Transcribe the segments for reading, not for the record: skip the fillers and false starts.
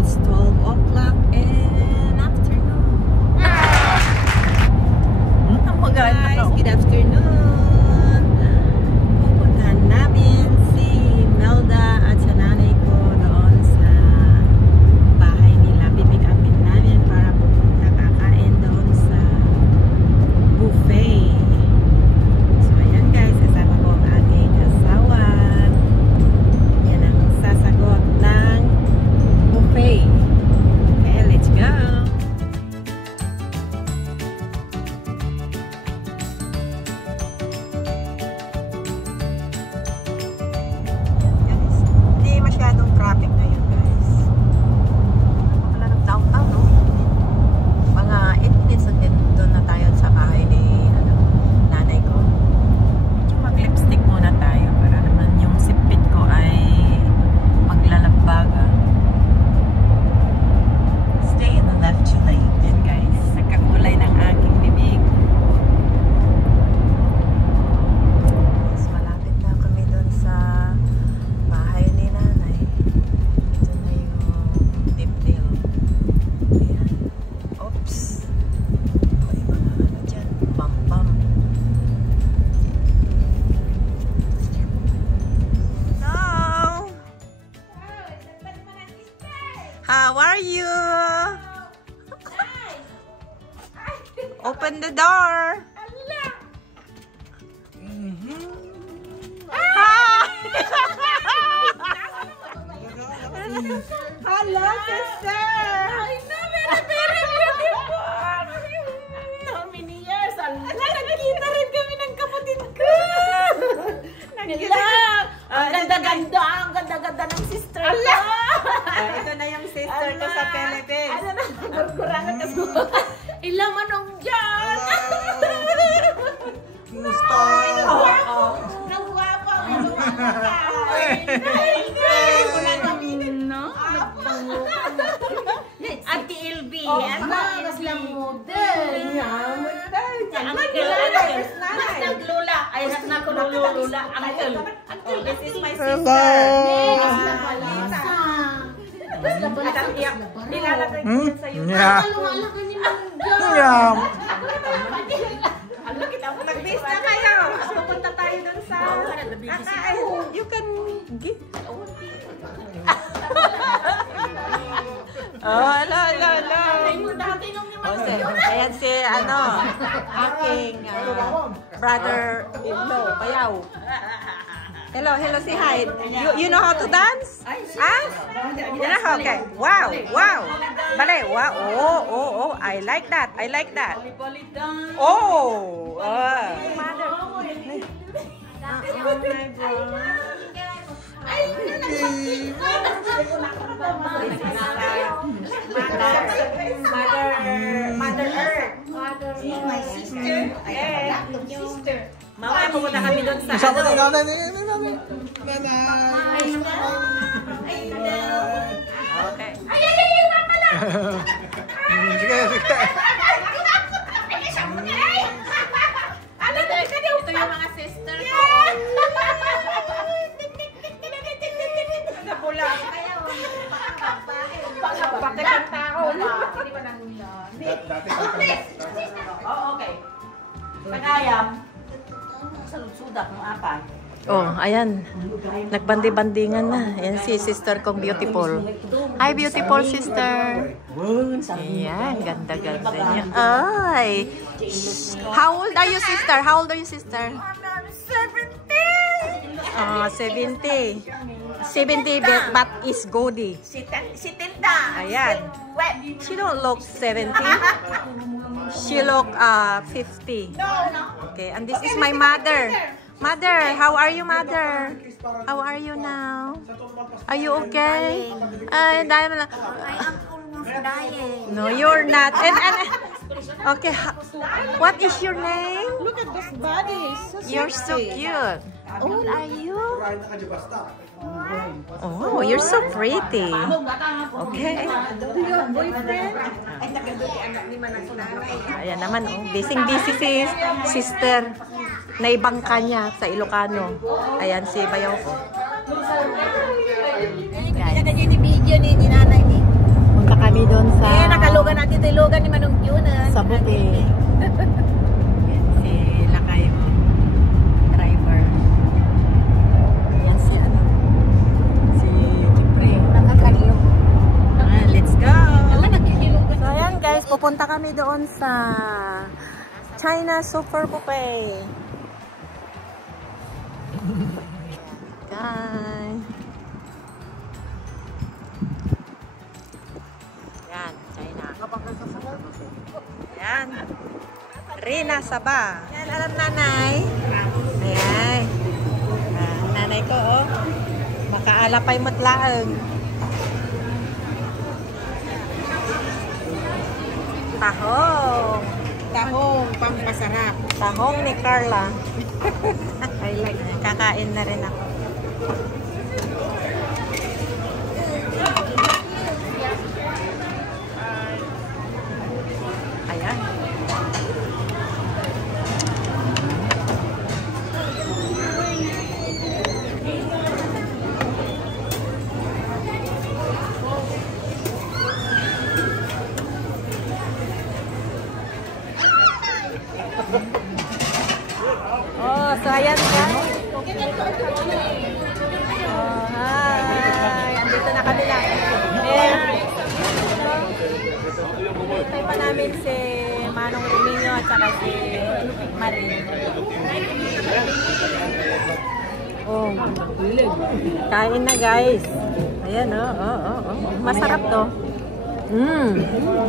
It's 12 o'clock in afternoon. Guys, good afternoon. Pupuntahan namin si Melda at sa nanay ko doon sa bahay nila. Pipick-upin namin para pupunta kakain doon sa buffet. So ayan guys, kasama ko ang aking asawa. Yan ang sasagot ng buffet. Okay, let's go! Traffic na yun guys. Wala ng downtown, no? Mga 8 minutes and then doon na tayo sa bahay ni nanay ko. Medyo mag-lipstick muna tayo para naman yung sipit ko ay maglalagbaga. Stay in the left lane. Yan guys, nagkakulay ng aking bibig. Yes, malapit na kami doon sa bahay ni nanay. How are you? Open the door. Hello, sister. I know, very beautiful. How many years? Nagkita rin kami ng kapatid ko. Ang ganda-ganda. Ang ganda-ganda ng sister ko. Ito na yung sister ko sa Philippines. Ano na? Nagkurangan ka po. Ilang manong dyan. Kumusta? Nagwapa. Wala kami, no? Ate LB. Mas lang model. Naglula. Ay, nakululula. Uncle. This is my Hello. sister. Nilalagay ko yan sa iyo. Yeah. Lumalaki ni Mangga. Yeah. Mag-base na kayo. Pupunta tayo dun sa you can give. Oh, hello. Ayan si aking brother-in-law, Bayaw. Hello, say hi. You know how to dance? Ah? You know how? Okay. Wow. Ballet. Wow. Oh. I like that. Oh. Mother Earth. She's my sister. Sister. Mama, pupunta kami doon sa Kasama ni nanay. Okay. Ay, mama lang. Sige. Ito yung mga sister ko. Napula. Bakit ang tao? Hindi ba nangulan? Oh, okay. Pag-ayam. Salud-sudak ng apay. Oh, ayan. Nagbandi-bandingan na. Ayan si sister kong beautiful. Hi, beautiful sister. Ayan, ganda-ganda niya. Ay! How old are you, sister? I'm 70. 70, but is Godi. Si Tilda. Ayan. She don't look 70. She look 50. Okay, and this is my mother. Mother, how are you, mother? How are you now? Are you okay? I am almost dying. No, you're not. Okay, what is your name? Look at this body. You're so cute. How old are you? Oh, you're so pretty. Okay. Do you have boyfriend? Ayan naman, oh. Busy si sister. Naibangka niya sa Ilocano. Ayan si Bayaw ko. Guys. Video ni nanay ni. kami doon sa... nakalugan natin ito ilugan ni Manong Yuna. Sa buti. Yan si Lakay mo. Driver. Yan si ano. Si Kipre. Nakakalog. Let's go! Nagkikilugan. So ayan guys, pupunta kami doon sa China Super Buffet. Guys. Yan, China. Yan. Rina Saba. Yan, alam nanay. Ayan. Nanay ko, oh. Makaalapay matlaang. Tahong. Tahong, pampasarap. Tahong ni Carla. I like. Kakain na rin ako. Ayan. Oh, so ayan guys. Oh, hi. Andito na kami lang. Hintay pa namin si Manong Remino at saka si Marie. Oh, kain na guys. Ayan, oh. Masarap to.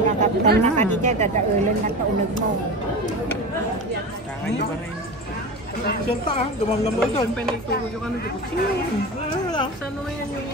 Nakatang nakadita, dadaulan na taunag mo. Siyenta ah, dumamlam mo doon. Pinagtuko yung ano dito. Saan naman yan yung...